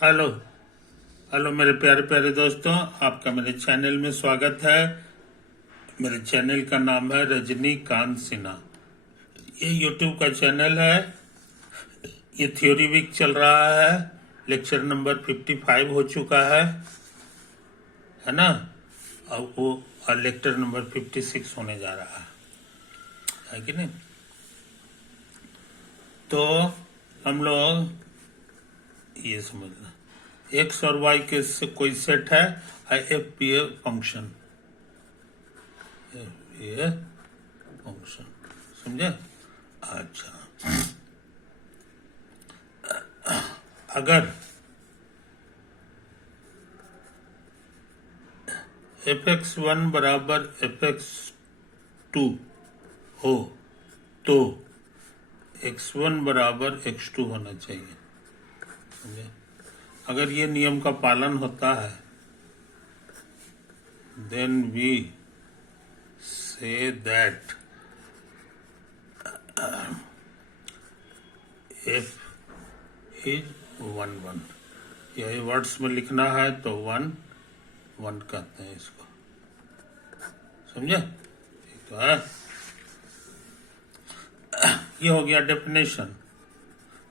Hello. Hello मेरे प्यारे प्यारे दोस्तों, आपका मेरे चैनल में स्वागत है। मेरे चैनल का नाम है रजनीकांत सिन्हा। ये यूट्यूब का चैनल है। ये थ्योरी वीक चल रहा है। लेक्चर नंबर 55 हो चुका है ना। अब वो लेक्चर नंबर 56 होने जा रहा है कि नहीं। तो हम लोग ये समझना, एक्स और वाई के से कोई सेट है, I F P a function, ये फंक्शन समझे। अच्छा, अगर एफ एक्स वन बराबर एफ एक्स टू हो तो एक्स वन बराबर एक्स टू होना चाहिए, समझे। अगर ये नियम का पालन होता है then we say that F is one one. यही वर्ड्स में लिखना है तो वन वन कहते हैं इसको, समझे। ठीक है, ये हो गया डेफिनेशन।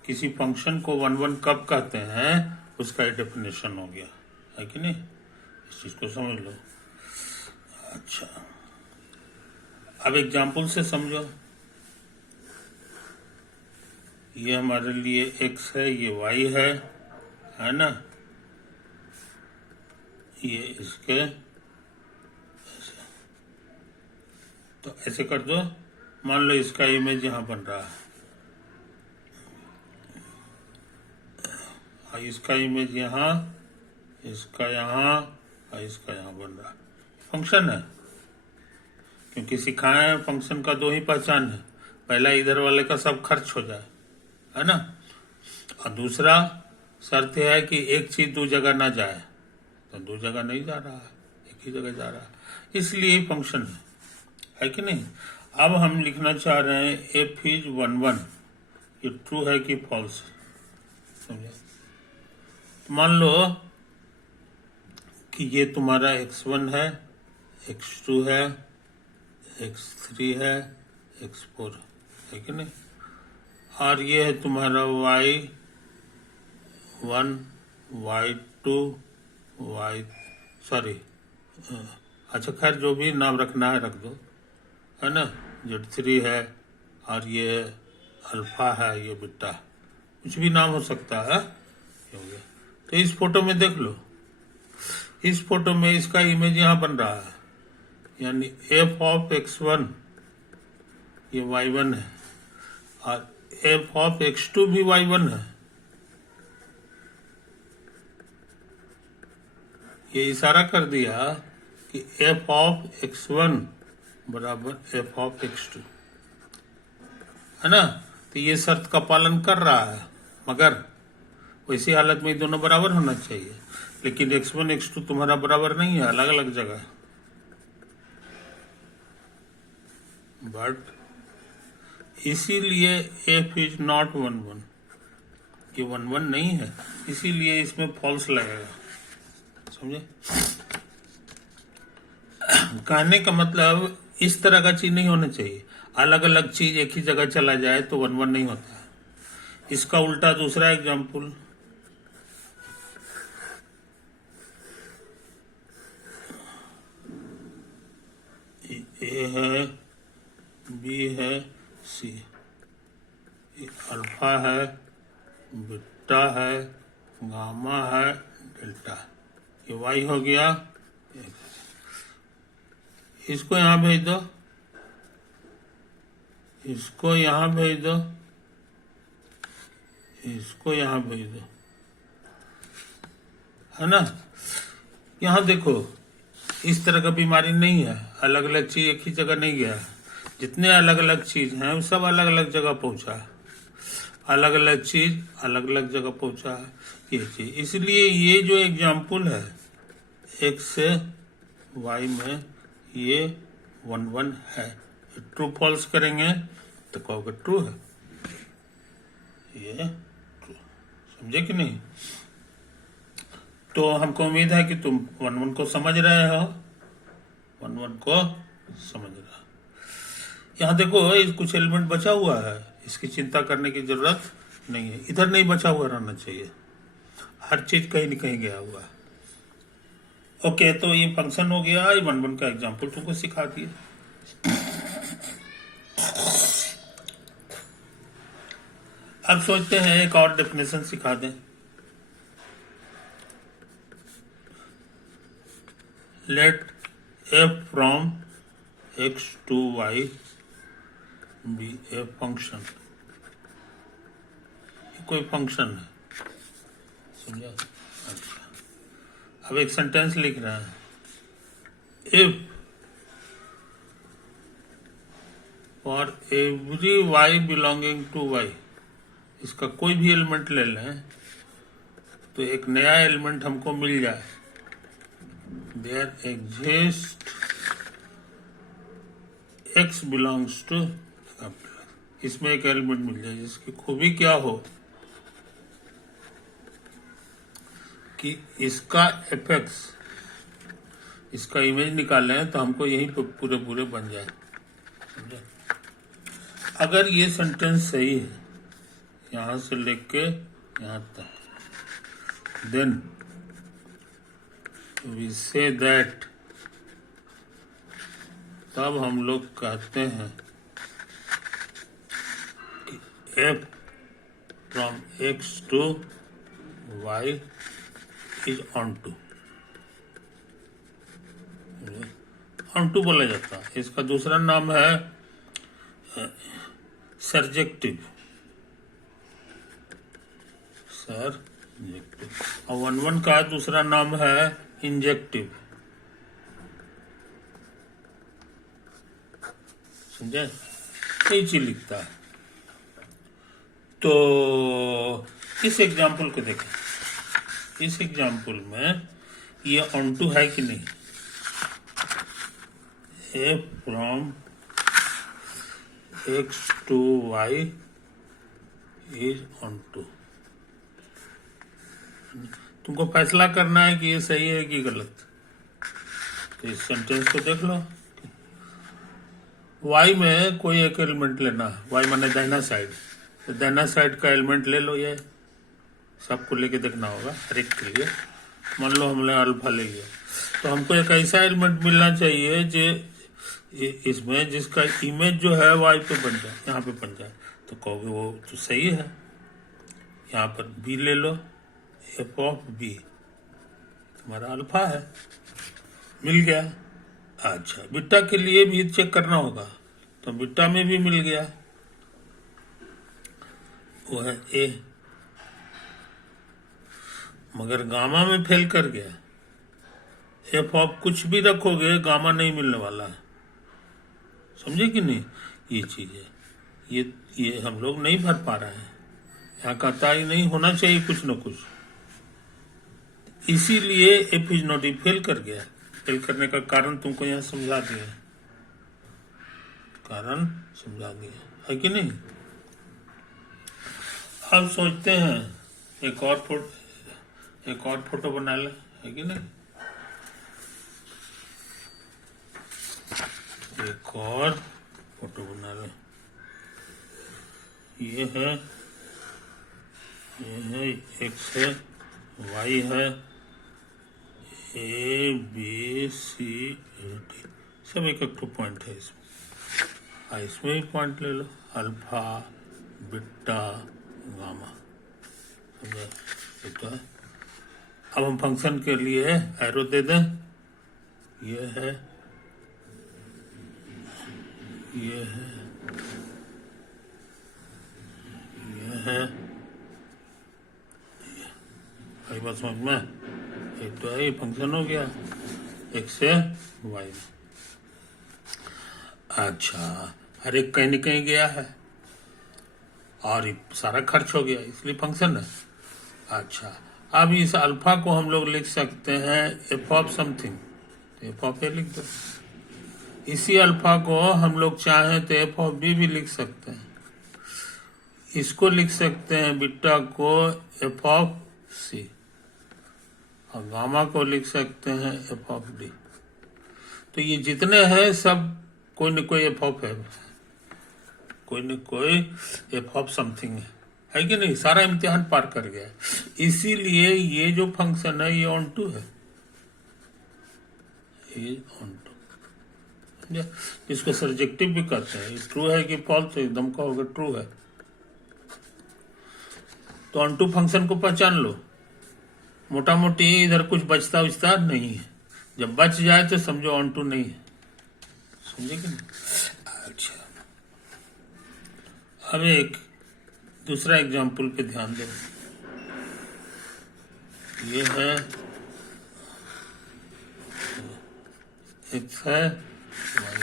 किसी फंक्शन को वन वन कब कहते हैं उसका ये डेफिनेशन हो गया, है कि नहीं। इस चीज को समझ लो। अच्छा, अब एग्जाम्पल से समझो। ये हमारे लिए x है, ये y है ना। ये इसके ऐसे, तो ऐसे कर दो। मान लो इसका इमेज यहाँ बन रहा है, और इसका इमेज यहाँ, इसका यहाँ और इसका यहाँ बन रहा है। फंक्शन है, क्योंकि सिखाए हैं फंक्शन का दो ही पहचान है। पहला इधर वाले का सब खर्च हो जाए, है ना। और दूसरा शर्त यह है कि एक चीज दो जगह ना जाए, तो दो जगह नहीं जा रहा है, एक ही जगह जा रहा है, इसलिए फंक्शन है कि नहीं। अब हम लिखना चाह रहे हैं एफ इज वन वन, ये ट्रू है कि फॉल्स, समझे। तो मान लो कि ये तुम्हारा x1 है, x2 है, x3 है, x4 है कि नहीं। और ये है तुम्हारा y1, y2, y सॉरी, अच्छा खैर जो भी नाम रखना है रख दो, है ना। Z3 है, और ये अल्फा है, ये बीटा, कुछ भी नाम हो सकता है। हो गया। तो इस फोटो में देख लो, इस फोटो में इसका इमेज यहाँ बन रहा है, यानी एफ ऑफ x1 ये y1 है, और एफ ऑफ x2 भी y1 है। ये इशारा कर दिया कि एफ ऑफ x1 बराबर एफ ऑफ x2, है ना। तो ये शर्त का पालन कर रहा है, मगर वैसी हालत में दोनों बराबर होना चाहिए। लेकिन x1 x2 तुम्हारा बराबर नहीं है, अलग अलग जगह। बट इसीलिए F is not one one, ये वन वन नहीं है, इसीलिए इसमें फॉल्स लगेगा, समझे। कहने का मतलब इस तरह का चीज नहीं होना चाहिए। अलग अलग चीज एक ही जगह चला जाए तो वन वन नहीं होता है। इसका उल्टा दूसरा एग्जाम्पल, ए है, बी है, सी, अल्फा है, बीटा है, गामा है, डेल्टा, ये वाई हो गया। इसको यहां भेज दो, इसको यहां भेज दो, इसको यहां भेज दो, है ना। यहां देखो, इस तरह का बीमारी नहीं है, अलग अलग चीज एक ही जगह नहीं गया। जितने अलग अलग चीज हैं वो सब अलग अलग जगह पहुंचा है, अलग अलग चीज अलग अलग जगह पहुंचा है ये चीज। इसलिए ये जो एग्जाम्पल है एक्स से वाई में, ये वन वन है। ट्रू फॉल्स करेंगे तो कहोगे ट्रू है, ये ट्रू, समझे कि नहीं। तो हमको उम्मीद है कि तुम 1-1 को समझ रहे हो, 1-1 को समझ रहे हो। यहाँ देखो कुछ एलिमेंट बचा हुआ है, इसकी चिंता करने की जरूरत नहीं है, इधर नहीं बचा हुआ रहना चाहिए, हर चीज कहीं न कहीं गया हुआ है। ओके, तो ये फंक्शन हो गया, ये 1-1 का एग्जाम्पल तुमको सिखा दिए। अब सोचते हैं एक और डेफिनेशन सिखा दें। Let f from x to y be a function. कोई फंक्शन है, समझा? अच्छा, अब एक सेंटेंस लिख रहे हैं, if for every y belonging to y, इसका कोई भी एलिमेंट ले लें तो एक नया एलिमेंट हमको मिल जाए, there exist x belongs to, इसमें एक एलिमेंट मिल जाए जिसकी खूबी क्या हो कि इसका एफेक्स, इसका इमेज निकाल लें तो हमको यही पूरे पूरे बन जाए, समझे? अगर ये सेंटेंस सही है यहां से लेके यहां तक, देन वी से दैट, तब हम लोग कहते हैं कि f from x to y is onto, onto बोला जाता है। इसका दूसरा नाम है सर्जेक्टिव, सर्जेक्टिव, और 1-1 का दूसरा नाम है इंजेक्टिव, समझे? कई चीज लिखता है। तो इस एग्जाम्पल को देखें, इस एग्जाम्पल में ये ऑन टू है कि नहीं, A from x to y is onto. तुमको फैसला करना है कि ये सही है कि गलत। तो इस सेंटेंस को देख लो, y में कोई एक एलिमेंट लेना है, y माने दाहिना साइड, तो दाहिना साइड का एलिमेंट ले लो, ये सबको लेके देखना होगा हर एक के लिए। मान लो हमने अल्फा ले लिया, तो हमको एक ऐसा एलिमेंट मिलना चाहिए जो इसमें जिसका इमेज जो है y पे बन जाए, यहाँ पे बन जाए। तो कहोगे वो तो सही है, यहाँ पर b ले लो, f ऑफ b तुम्हारा अल्फा है, मिल गया। अच्छा, बीटा के लिए भी चेक करना होगा, तो बीटा में भी मिल गया, वो है a, मगर गामा में फेल कर गया। एफ ऑफ कुछ भी रखोगे गामा नहीं मिलने वाला है, समझे कि नहीं? ये चीज है, ये हम लोग नहीं भर पा रहे हैं, यहाँ कहता ही नहीं होना चाहिए कुछ न कुछ, इसीलिए एफ इज नॉट, फेल कर गया। फेल करने का कारण तुमको यहाँ समझा दिया, कारण समझा दिया है कि नहीं? अब सोचते हैं एक और फोटो बना ले, है कि नहीं? एक और फोटो बना ले, ये है x है, y है, a b c a d, सब एक एक पॉइंट है इसमें। इसमें भी पॉइंट ले लो, अल्फा बीटा गामा, समझा? तो है। अब हम फंक्शन के लिए एरो दे दें, ये है, ये है, ये है, आई बात समझ में? एक तो है, ये फंक्शन हो गया x से y। अच्छा, हर एक कहीं न कहीं गया है और ये सारा खर्च हो गया, इसलिए फंक्शन है। अच्छा, अब इस अल्फा को हम लोग लिख सकते हैं F of something, F of A लिख दो। इसी अल्फा को हम लोग चाहें तो एफ ऑफ बी भी लिख सकते हैं, इसको लिख सकते हैं बीटा को एफ ऑफ सी, और गामा को लिख सकते हैं एफ ऑफ डी। तो ये जितने हैं सब कोई न कोई एफ ऑफ है, कोई न कोई एफ ऑफ समथिंग है कि नहीं। सारा इम्तिहान पार कर गया है। इसीलिए ये जो फंक्शन है ये ऑन टू है, ये ऑन टू, इसको सब्जेक्टिव भी कहते हैं। ये ट्रू है कि फॉल्स, तो एकदम कहोगे ट्रू है। तो ऑन टू फंक्शन को पहचान लो। मोटा मोटी इधर कुछ बचता उचता नहीं है, जब बच जाए तो समझो ऑन टू नहीं है, समझे कि नहीं। अच्छा, अब एक दूसरा एग्जाम्पल पे ध्यान दो। ये है एक्स है वाई,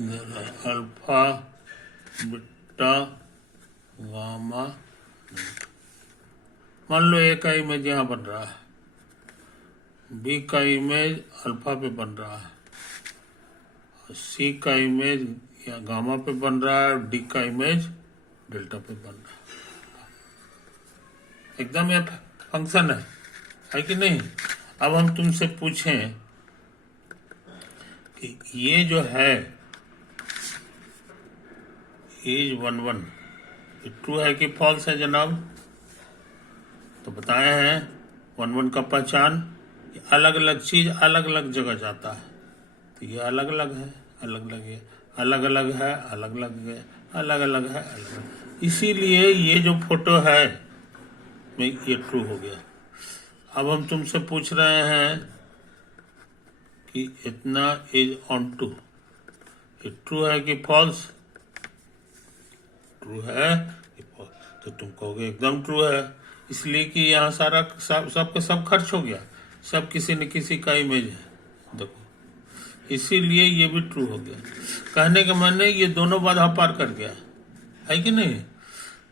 इधर अल्फा बीटा गामा। मान लो ए का इमेज यहाँ बन रहा है, बी का इमेज अल्फा पे बन रहा है, और सी का इमेज या गामा पे बन रहा है, और डी का इमेज डेल्टा पे बन रहा है। एकदम ये फंक्शन है कि नहीं। अब हम तुमसे पूछें कि ये जो है इज 1 1, ये ट्रू है कि फॉल्स है जनाब। तो बताए हैं 1 1 का पहचान, अलग अलग चीज अलग अलग जगह जाता है। तो ये अलग अलग है, अलग अलग है, अलग अलग है, अलग अलग है, अलग अलग है, अलग। इसीलिए ये जो फोटो है ये ट्रू हो गया। अब हम तुमसे पूछ रहे हैं कि इतना इज ऑन टू, ये ट्रू है कि फॉल्स। ट्रू है कि फॉल्स, तो तुम कहोगे एकदम ट्रू है, इसलिए कि यहाँ सारा सब का सब खर्च हो गया, सब किसी न किसी का इमेज है, देखो, इसीलिए ये भी ट्रू हो गया। कहने का माने ये दोनों बाधा पार कर गया है कि नहीं।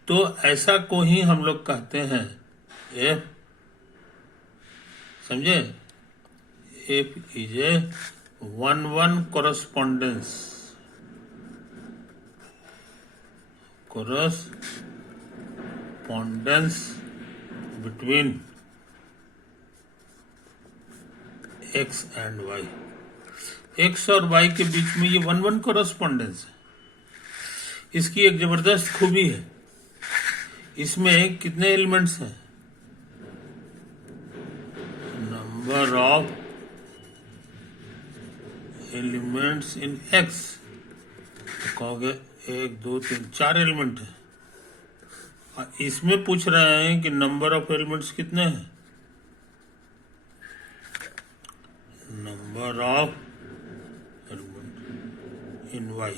तो ऐसा को ही हम लोग कहते हैं एफ, समझे, F is a 1 1 correspondence, between X and Y. X और वाई के बीच में ये 1 1 कोरस्पोंडेंस है। इसकी एक जबरदस्त खूबी है, इसमें कितने एलिमेंट्स हैं, number of elements in x. तो कहोगे 1 2 3 4 एलिमेंट है। और इसमें पूछ रहे हैं कि नंबर ऑफ एलिमेंट्स कितने हैं, number of element in Y.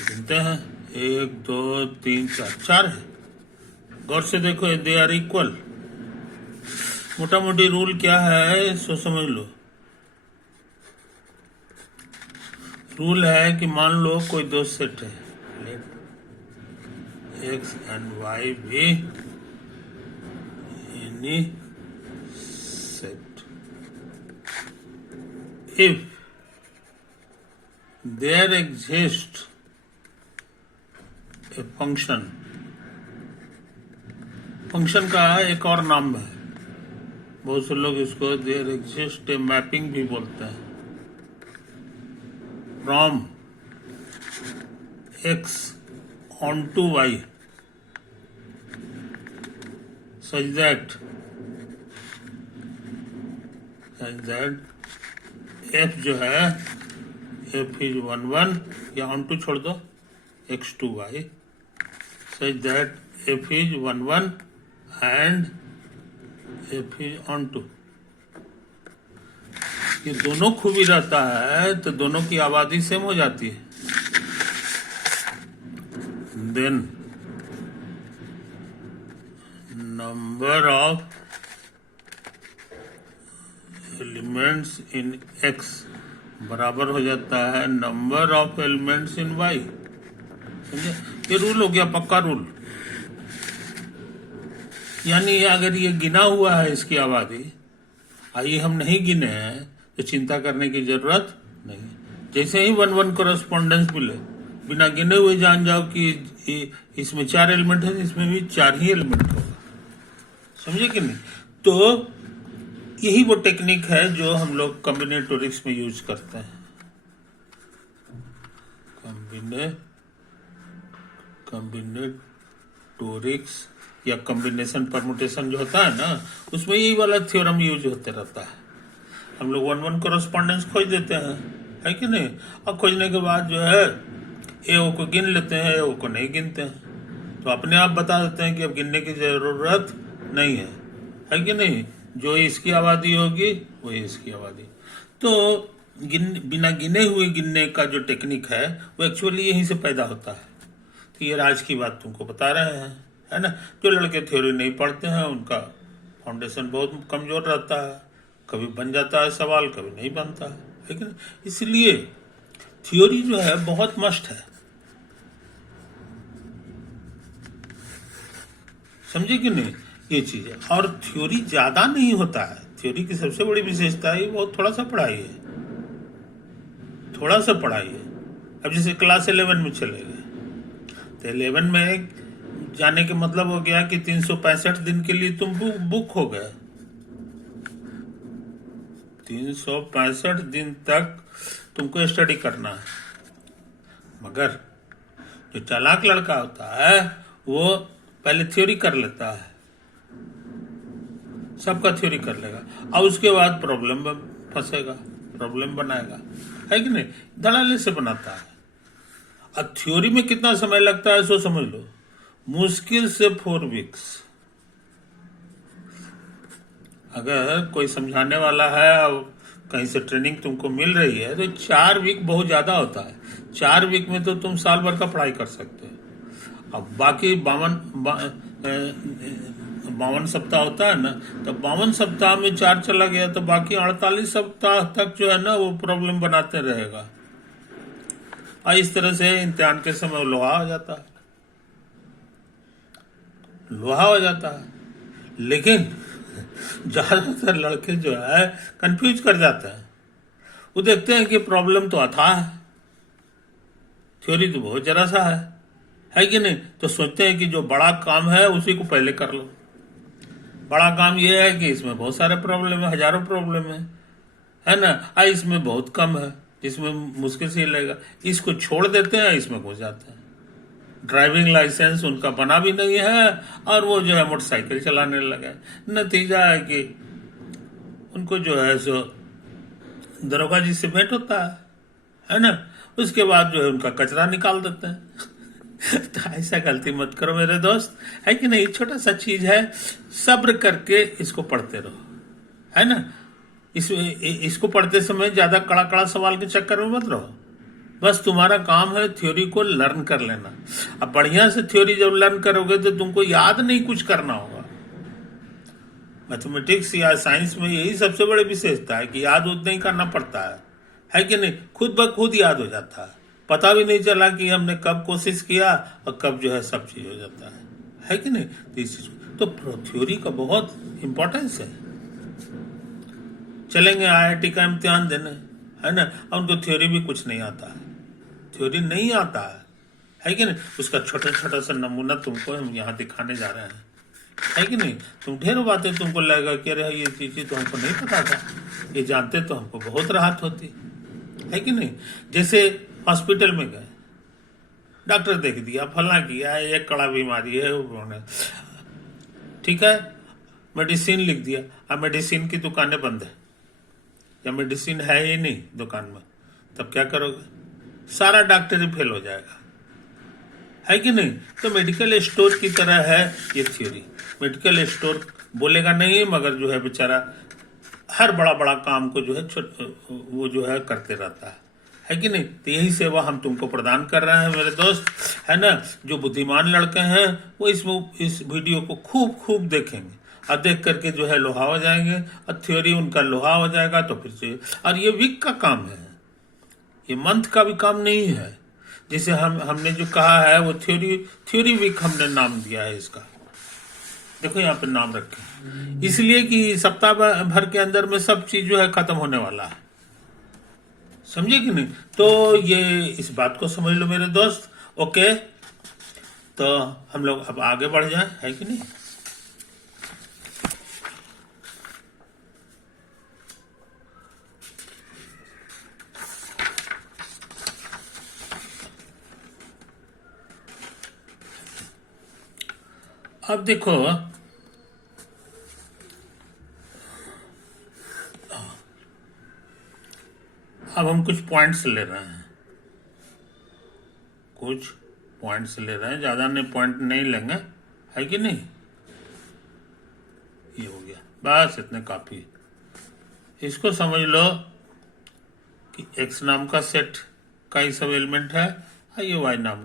गिनते हैं 1 2 3 4, 4 है। गौर से देखो, दे आर इक्वल। मोटा मोटी रूल क्या है सो समझ लो। रूल है कि मान लो कोई दो सेट है, एक्स एंड वाई भी any set, if there exist a function. Function का एक और नाम है, बहुत से लोग इसको देयर एग्जिस्ट ए मैपिंग भी बोलते हैं, from X onto Y such that f जो है f is 1 1, या ऑन टू छोड़ दो, x to y, such that f is 1 1 and f is on to। ये दोनों खूबी रहता है तो दोनों की आबादी सेम हो जाती है। Then number of elements in x बराबर हो जाता है number of elements in y। समझे, ये रूल हो गया, पक्का रूल। यानी अगर ये गिना हुआ है इसकी आबादी, आइए हम नहीं गिने हैं तो चिंता करने की जरूरत नहीं। जैसे ही 1 1 कोरस्पोंडेंस मिले बिना गिने हुए जान जाओ कि इसमें 4 एलिमेंट है, इसमें भी 4 ही एलिमेंट होगा। समझे कि नहीं? तो यही वो टेक्निक है जो हम लोग कॉम्बिनेटोरिक्स में यूज करते हैं। कॉम्बिनेटोरिक्स या कॉम्बिनेशन परमुटेशन जो होता है ना, उसमें यही वाला थ्योरम यूज होते रहता है। हम लोग 1-1 कॉरेस्पॉन्डेंस खोज देते हैं, है कि नहीं? और खोजने के बाद जो है ए ओ को गिन लेते हैं, ए ओ को नहीं गिनते हैं, तो अपने आप बता देते हैं कि अब गिनने की जरूरत नहीं है कि नहीं? जो इसकी आबादी होगी वही इसकी आबादी। तो बिना गिने हुए गिनने का जो टेक्निक है वो एक्चुअली यहीं से पैदा होता है। तो ये राज की बात तुमको बता रहे हैं, है ना? जो लड़के थ्योरी नहीं पढ़ते हैं उनका फाउंडेशन बहुत कमजोर रहता है, कभी बन जाता है सवाल, कभी नहीं बनता है, लेकिन इसलिए थ्योरी जो है बहुत मस्ट है। समझे कि नहीं? ये चीज है। और थ्योरी ज्यादा नहीं होता है। थ्योरी की सबसे बड़ी विशेषता है बहुत थोड़ा सा पढ़ाई है, थोड़ा सा पढ़ाई है। अब जैसे क्लास 11 में चले गए तो 11 में जाने के मतलब हो गया कि 365 दिन के लिए तुम बुक हो गए। 365 दिन तक तुमको स्टडी करना है। मगर जो चालाक लड़का होता है वो पहले थ्योरी कर लेता है, सबका थ्योरी कर लेगा, और उसके बाद प्रॉब्लम में फंसेगा, प्रॉब्लम बनाएगा, है कि नहीं? धड़ाले से बनाता है। अब थ्योरी में कितना समय लगता है सो समझ लो, मुश्किल से 4 वीक्स। अगर कोई समझाने वाला है और कहीं से ट्रेनिंग तुमको मिल रही है तो 4 वीक बहुत ज्यादा होता है। 4 वीक में तो तुम साल भर का पढ़ाई कर सकते हो। अब बाकी 52 सप्ताह होता है ना, तो 52 सप्ताह में 4 चला गया तो बाकी 48 सप्ताह तक जो है ना वो प्रॉब्लम बनाते रहेगा, और इस तरह से इम्तिहान के समय लोहा हो जाता है, लोहा हो जाता है। लेकिन ज्यादातर लड़के जो है कंफ्यूज कर जाते हैं। वो देखते हैं कि प्रॉब्लम तो अथाह है, थ्योरी तो बहुत जरा सा है कि नहीं? तो सोचते हैं कि जो बड़ा काम है उसी को पहले कर लो। बड़ा काम यह है कि इसमें बहुत सारे प्रॉब्लम है, हजारों प्रॉब्लम है ना? इसमें बहुत कम है, इसमें मुश्किल से लगेगा, इसको छोड़ देते हैं, इसमें घुस जाते हैं। ड्राइविंग लाइसेंस उनका बना भी नहीं है और वो जो है मोटरसाइकिल चलाने लगे। नतीजा है कि उनको जो है सो दरोगा जी से भेंट होता है ना? उसके बाद जो है उनका कचरा निकाल देते हैं। तो ऐसा गलती मत करो मेरे दोस्त, है कि नहीं? छोटा सा चीज है, सब्र करके इसको पढ़ते रहो, है ना? इसको पढ़ते समय ज्यादा कड़ा कड़ा सवाल के चक्कर में मत रहो। बस तुम्हारा काम है थ्योरी को लर्न कर लेना। अब बढ़िया से थ्योरी जब लर्न करोगे तो तुमको याद नहीं कुछ करना होगा। मैथमेटिक्स या साइंस में यही सबसे बड़ी विशेषता है कि याद उतना ही करना पड़ता है कि नहीं? खुद ब खुद याद हो जाता है, पता भी नहीं चला कि हमने कब कोशिश किया और कब जो है सब चीज हो जाता है कि नहीं? तो इस चीज तो थ्योरी का बहुत इंपॉर्टेंस है। चलेंगे IIT का इम्तिहान देने, है ना? और उनको थ्योरी भी कुछ नहीं आता है, थ्योरी नहीं आता है कि नहीं? उसका छोटा छोटा सा नमूना तुमको हम यहाँ दिखाने जा रहे हैं, है कि नहीं? तुम ढेरों बातें तुमको लगेगा कि अरे ये चीज तो हमको नहीं पता था, ये जानते तो हमको बहुत राहत होती, है कि नहीं? जैसे हॉस्पिटल में गए, डॉक्टर देख दिया फला किया, ये कड़ा बीमारी है उन्होंने, ठीक है, मेडिसिन लिख दिया। अब मेडिसिन की दुकानें बंद है या मेडिसिन है ही नहीं दुकान में, तब क्या करोगे? सारा डॉक्टर ही फेल हो जाएगा, है कि नहीं? तो मेडिकल स्टोर की तरह है ये थ्योरी। मेडिकल स्टोर बोलेगा नहीं, मगर जो है बेचारा हर बड़ा बड़ा काम को जो है वो जो है करते रहता है कि नहीं? तो यही सेवा हम तुमको प्रदान कर रहे हैं मेरे दोस्त, है ना? जो बुद्धिमान लड़के हैं वो इस वीडियो को खूब खूब देखेंगे और देख करके जो है लोहा हो जाएंगे, और थ्योरी उनका लोहा हो जाएगा। तो फिर से, और ये वीक का काम है, ये मंथ का भी काम नहीं है। जिसे हमने जो कहा है वो थ्योरी वीक हमने नाम दिया है इसका। देखो यहाँ पे नाम रखे, इसलिए कि सप्ताह भर के अंदर में सब चीज जो है खत्म होने वाला है, समझे कि नहीं? तो ये इस बात को समझ लो मेरे दोस्त। ओके, तो हम लोग अब आगे बढ़ जाए, है कि नहीं? अब देखो, अब हम कुछ पॉइंट्स ले रहे हैं, कुछ पॉइंट्स ले रहे हैं, ज्यादा नहीं पॉइंट नहीं लेंगे, है कि नहीं? ये हो गया, बस इतने काफी है। इसको समझ लो कि x नाम का सेट का ही सब एलिमेंट है, और ये y नाम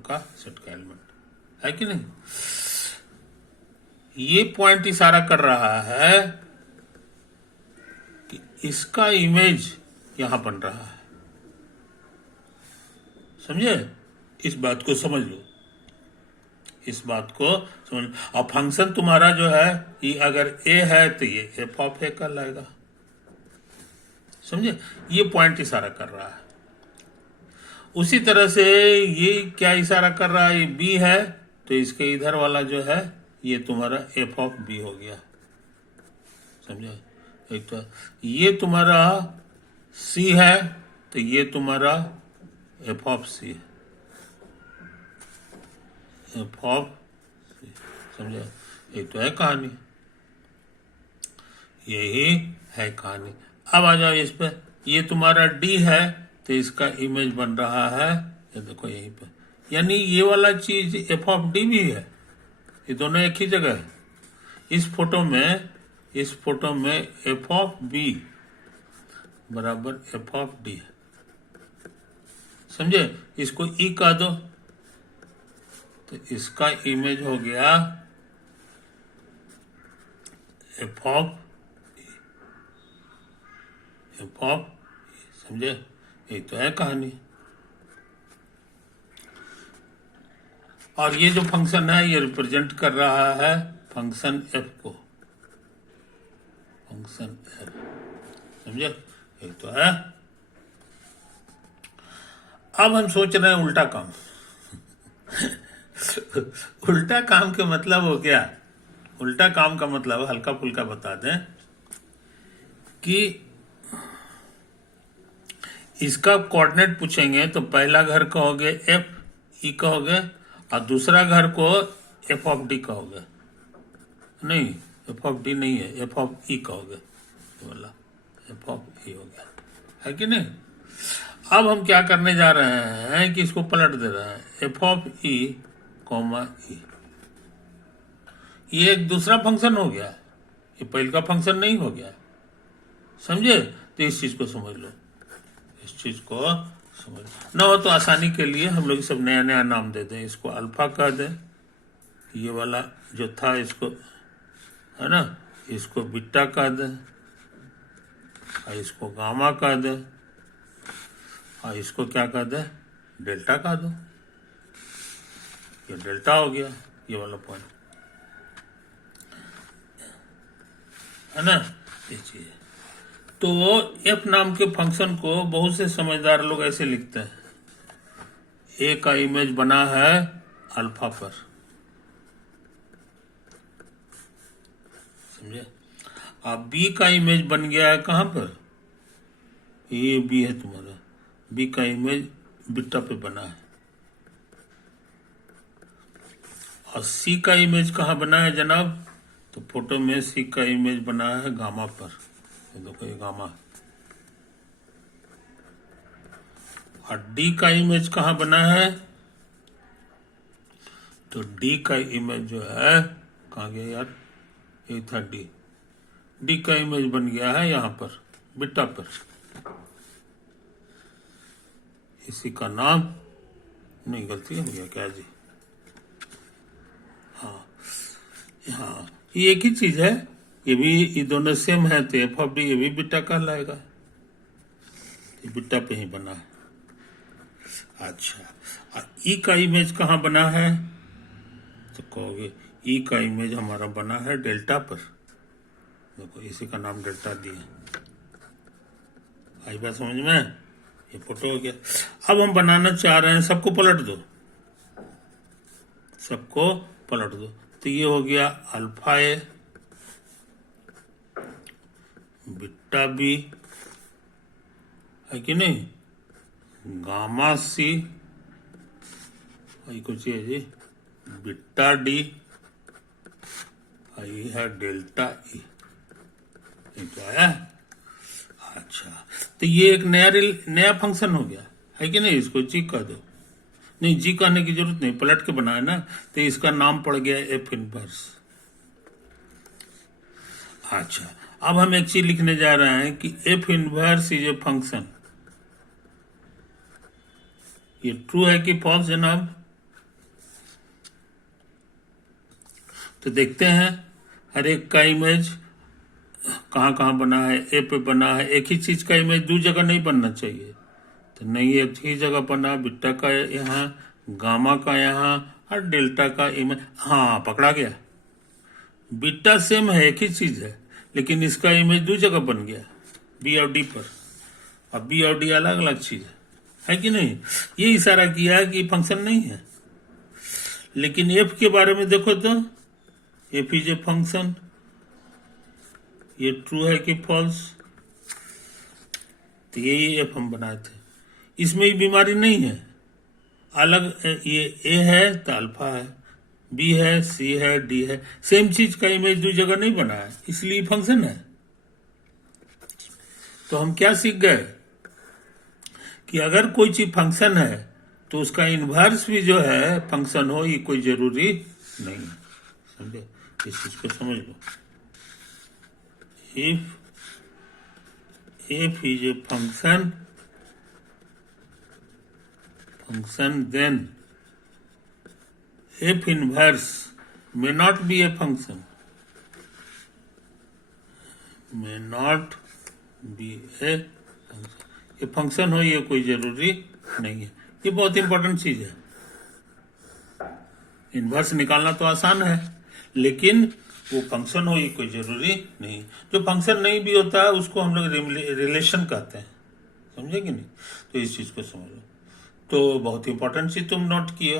का सेट का एलिमेंट है कि नहीं? ये पॉइंट इशारा कर रहा है कि इसका इमेज यहां बन रहा है। समझे? इस बात को समझ लो, इस बात को समझ लो। और फंक्शन तुम्हारा जो है, ये अगर a है तो ये f ऑफ a कहलाएगा। समझे? ये पॉइंट इशारा कर रहा है। उसी तरह से ये क्या इशारा कर रहा है, ये b है तो इसके इधर वाला जो है ये तुम्हारा f ऑफ b हो गया। समझे? एक तो ये तुम्हारा c है तो ये तुम्हारा f ऑफ c है, f ऑफ c। समझे? एक तो है कहानी, यही है कहानी। अब आ जाओ इस पे, ये तुम्हारा d है तो इसका इमेज बन रहा है, ये देखो यहीं पे, यानी ये वाला चीज f ऑफ d भी है, ये दोनों एक ही जगह है। इस फोटो में f ऑफ b बराबर f ऑफ d है। समझे? इसको e कह दो तो इसका इमेज हो गया f ऑफ समझे? ये तो है कहानी। और ये जो फंक्शन है ये रिप्रेजेंट कर रहा है फंक्शन f को, फंक्शन f। समझे? ये तो है। अब हम सोच रहे हैं उल्टा काम। उल्टा काम के मतलब हो गया, उल्टा काम का मतलब हल्का फुल्का बता दें कि इसका कोऑर्डिनेट पूछेंगे तो पहला घर कहोगे f e कहोगे, और दूसरा घर को f ऑफ d कहोगे। नहीं, f ऑफ d नहीं है, f ऑफ e कहोगे, बोला f ऑफ e हो गया, है कि नहीं? अब हम क्या करने जा रहे हैं कि इसको पलट दे रहे हैं, f of e comma e। ये एक दूसरा फंक्शन हो गया, ये पहले का फंक्शन नहीं हो गया। समझे? तो इस चीज को समझ लो, इस चीज को समझ ना हो तो आसानी के लिए हम लोग सब नया नया नाम दे दें। इसको अल्फा कह दें, ये वाला जो था इसको, है ना, इसको बीटा कह दें, और इसको गामा कह दें, और इसको क्या कह दें, डेल्टा कह दो। ये डेल्टा हो गया, ये वाला पॉइंट, है ना, ये चीज। तो f नाम के फंक्शन को बहुत से समझदार लोग ऐसे लिखते हैं, a का इमेज बना है अल्फा पर। समझे? अब b का इमेज बन गया है कहां पर, ये b है तुम्हारा, b का इमेज बीटा पे बना है। और c का इमेज कहां बना है जनाब, तो फोटो में c का इमेज बना है गामा पर, देखो ये गामा। और d का इमेज कहां बना है, तो d का इमेज जो है कहां गया यार, ये था d का इमेज बन गया है यहां पर बीटा पर। इसी का नाम, नहीं गलती हो गया क्या जी, हाँ ये एक ही चीज है, ये भी, ये दोनों सेम है तो एफ ऑफ डी ये भी बीटा कहलाएगा, ये बीटा पे ही बना है। अच्छा, ई का इमेज कहाँ बना है, तो कहोगे ई का इमेज हमारा बना है डेल्टा पर, देखो इसी का नाम डेल्टा दिया। आई बात समझ में? ये फोटो हो गया। अब हम बनाना चाह रहे हैं, सबको पलट दो, सबको पलट दो। तो ये हो गया अल्फा ए, बीटा बी, है कि नहीं, गामा सी, ये कुछ है जी, बीटा डी, ये है डेल्टा ई। ये तो आया। अच्छा, तो ये एक नया फंक्शन हो गया, है कि नहीं? इसको जी कह दो। नहीं, जी कहने की जरूरत नहीं, पलट के बनाया ना, तो इसका नाम पड़ गया एफ इनवर्स। अच्छा, अब हम एक चीज लिखने जा रहे हैं कि F inverse is a function. ये ट्रू है कि फॉल्स जनाब? तो देखते हैं, हर एक का इमेज कहाँ कहाँ बना है, ए पे बना है। एक ही चीज का इमेज दो जगह नहीं बनना चाहिए, तो नहीं, एक ही जगह बना, बीटा का यहाँ, गामा का यहाँ, और डेल्टा का इमेज। हाँ, पकड़ा गया। बीटा सेम है, एक ही चीज है, लेकिन इसका इमेज दो जगह बन गया, बी और डी पर। अब बी और डी अलग अलग चीज है कि नहीं? ये इशारा किया है कि फंक्शन नहीं है। लेकिन एफ के बारे में देखो तो, एफ इज ए फंक्शन। ये ट्रू है कि फॉल्स? तो यही एफ हम बनाए थे। इसमें ही बीमारी नहीं है, अलग, ये ए है तो अल्फा है, बी है, सी है, डी है, सेम चीज का इमेज दो जगह नहीं बना है, इसलिए फंक्शन है। तो हम क्या सीख गए कि अगर कोई चीज फंक्शन है तो उसका इनवर्स भी जो है फंक्शन हो, ये कोई जरूरी नहीं है। समझे? इस चीज को समझ लो। if is a function then f inverse may not be a function, may not be a function। ये फंक्शन हो, ये कोई जरूरी नहीं है। ये बहुत इंपॉर्टेंट चीज है। इनवर्स निकालना तो आसान है, लेकिन वो फंक्शन हो, ये कोई जरूरी नहीं। जो फंक्शन नहीं भी होता है उसको हम लोग रिलेशन कहते हैं, समझे कि नहीं? तो इस चीज को समझो। तो बहुत इंपॉर्टेंट चीज तुम नोट किए,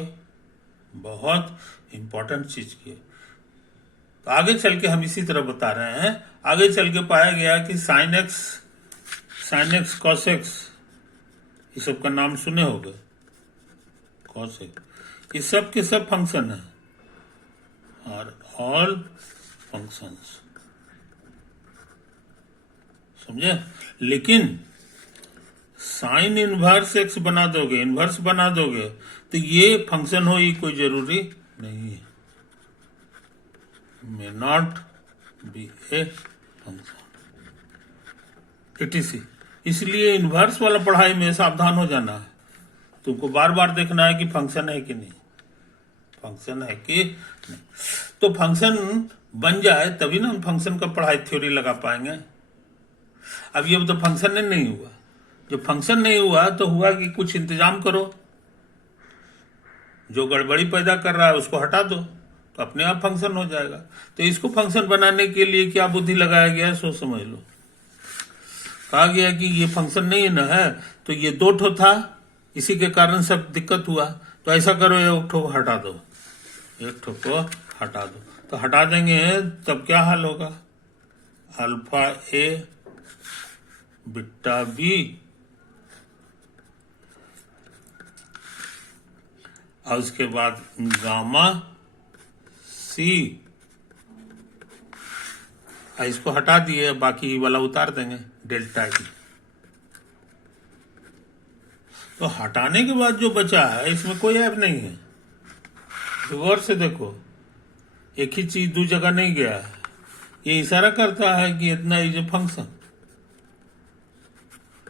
बहुत इंपॉर्टेंट चीज की। तो आगे चल के हम इसी तरह बता रहे हैं। आगे चल के पाया गया कि साइन एक्स कॉस एक्स, ये सब का नाम सुने होंगे, कॉस एक्स, ये सब के सब फंक्शन है, और ऑल फंक्शंस, समझे? लेकिन साइन इनवर्स एक्स बना दोगे, इनवर्स बना दोगे, तो ये फंक्शन हो, ये कोई जरूरी नहीं है, may not be a function, etc। इसलिए इनवर्स वाला पढ़ाई में सावधान हो जाना है। तुमको बार बार देखना है कि फंक्शन है कि नहीं, फंक्शन है कि नहीं। तो फंक्शन बन जाए तभी ना हम फंक्शन का पढ़ाई थ्योरी लगा पाएंगे। अब ये तो फंक्शन नहीं हुआ। जब फंक्शन नहीं हुआ तो हुआ कि कुछ इंतजाम करो, जो गड़बड़ी पैदा कर रहा है उसको हटा दो, तो अपने आप फंक्शन हो जाएगा। तो इसको फंक्शन बनाने के लिए क्या बुद्धि लगाया गया है, सो समझ लो। कहा गया कि ये फंक्शन नहीं है ना है, तो ये दो ठो था, इसी के कारण सब दिक्कत हुआ, तो ऐसा करो, एक ठो हटा दो, एक ठो को हटा दो। तो हटा देंगे तब क्या हाल होगा, अल्फा ए बीटा बी और उसके बाद गामा सी, इसको हटा दिए, बाकी वाला उतार देंगे, डेल्टा ई। तो हटाने के बाद जो बचा है इसमें कोई ऐप नहीं है। गौर से देखो, एक ही चीज दो जगह नहीं गया है, ये इशारा करता है कि इतना इज ए फंक्शन।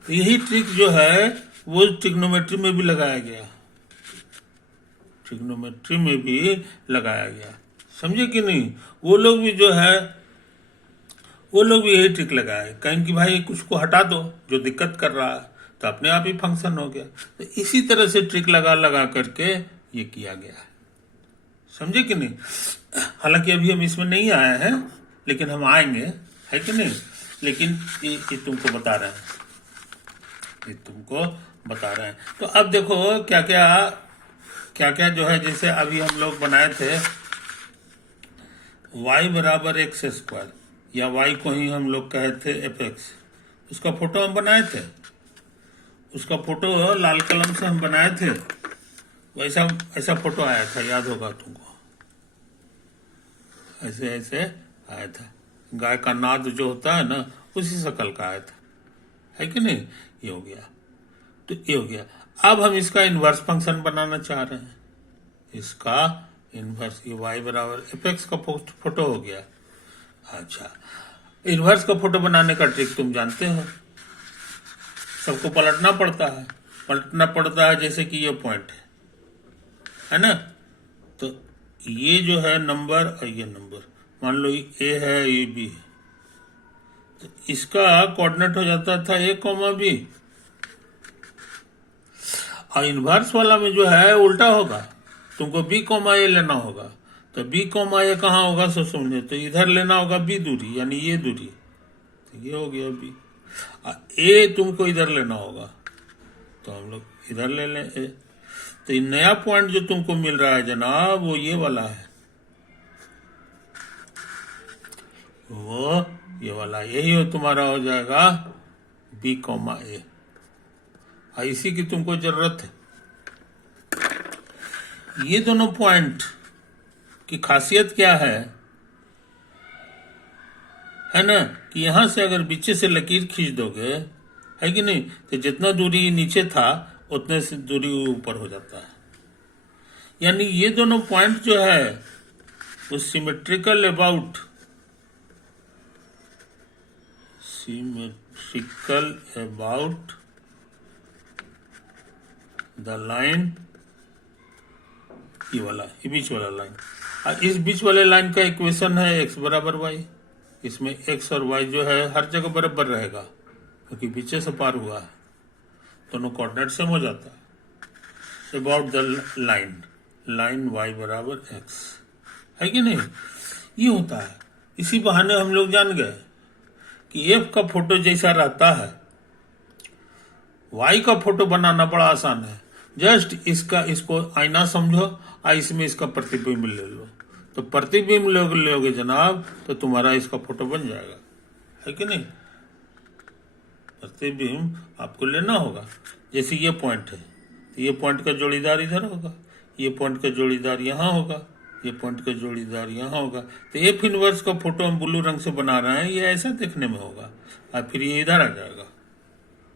तो यही ट्रिक जो है वो ट्रिग्नोमेट्री में भी लगाया गया, ट्रिग्नोमेट्री में भी लगाया गया, समझे कि नहीं? वो लोग भी जो है, वो लोग भी यही ट्रिक लगाए, कहें कि भाई कुछ को हटा दो जो दिक्कत कर रहा है, तो अपने आप ही फंक्शन हो गया। तो इसी तरह से ट्रिक लगा करके ये किया गया है, समझे कि नहीं? हालांकि अभी हम इसमें नहीं आए हैं, लेकिन हम आएंगे, है कि नहीं? लेकिन ये तुमको बता रहे हैं। ये तुमको बता रहे हैं। तो अब देखो क्या क्या जो है, जैसे अभी हम लोग बनाए थे y बराबर एक्स स्क्वायर, या y को ही हम लोग कहे थे एफ एक्स, उसका फोटो हम बनाए थे, उसका फोटो लाल कलम से हम बनाए थे, वैसा ऐसा फोटो आया था, याद होगा तुमको, ऐसे ऐसे आया था। गाय का नाद जो होता है ना, उसी शक्ल का आया था, है कि नहीं। ये हो गया, तो ये हो गया। अब हम इसका इन्वर्स फंक्शन बनाना चाह रहे हैं, इसका इन्वर्स, ये y बराबर एफ एक्स का फोटो हो गया। अच्छा, इन्वर्स का फोटो बनाने का ट्रिक तुम जानते हो, सबको पलटना पड़ता है, जैसे कि ये पॉइंट है ना, तो ये जो है नंबर और ये नंबर, मान लो ए है ये बी है, तो इसका कोऑर्डिनेट हो जाता था ए कॉमा बी, और इन्वर्स वाला में जो है उल्टा होगा, तुमको बी कॉमा ए लेना होगा, तो बी कॉमा ए कहाँ होगा सो समझे, तो इधर लेना होगा बी दूरी, यानी ये दूरी, तो ये हो गया बी, ए तुमको इधर लेना होगा, तो हम लोग इधर ले लें ए। तो ये नया पॉइंट जो तुमको मिल रहा है जनाब, वो ये वाला है, वो ये वाला, यही हो तुम्हारा हो जाएगा बी कॉमा ए, इसी की तुमको जरूरत है। ये दोनों पॉइंट की खासियत क्या है ना, कि यहां से अगर बीचे से लकीर खींच दोगे, है कि नहीं, तो जितना दूरी नीचे था उतने से दूरी ऊपर हो जाता है। यानी ये दोनों पॉइंट जो है वो सिमेट्रिकल अबाउट द लाइन, ये बीच वाला लाइन, और इस बीच वाले लाइन का इक्वेशन है एक्स बराबर वाई, इसमें एक्स और वाई जो है हर जगह बराबर रहेगा, क्योंकि पीछे से पार हुआ है, दोनों कोऑर्डिनेट सेम हो जाता है। अबाउट द लाइन वाई बराबर एक्स, है कि नहीं, ये होता है। इसी बहाने हम लोग जान गए कि एफ का फोटो जैसा रहता है, वाई का फोटो बनाना बड़ा आसान है। जस्ट इसको आईना समझो और इसमें इसका प्रतिबिंब ले लो, तो प्रतिबिंब लोगे जनाब, तो तुम्हारा इसका फोटो बन जाएगा, है कि नहीं। प्रतिबिंब आपको लेना होगा, जैसे ये पॉइंट है, तो ये पॉइंट का जोड़ीदार इधर होगा, ये पॉइंट का जोड़ीदार यहाँ होगा, ये पॉइंट का जोड़ीदार यहाँ होगा, तो एफ इनवर्स का फोटो हम ब्लू रंग से बना रहे हैं, ये ऐसा देखने में होगा, और फिर ये इधर आ जाएगा,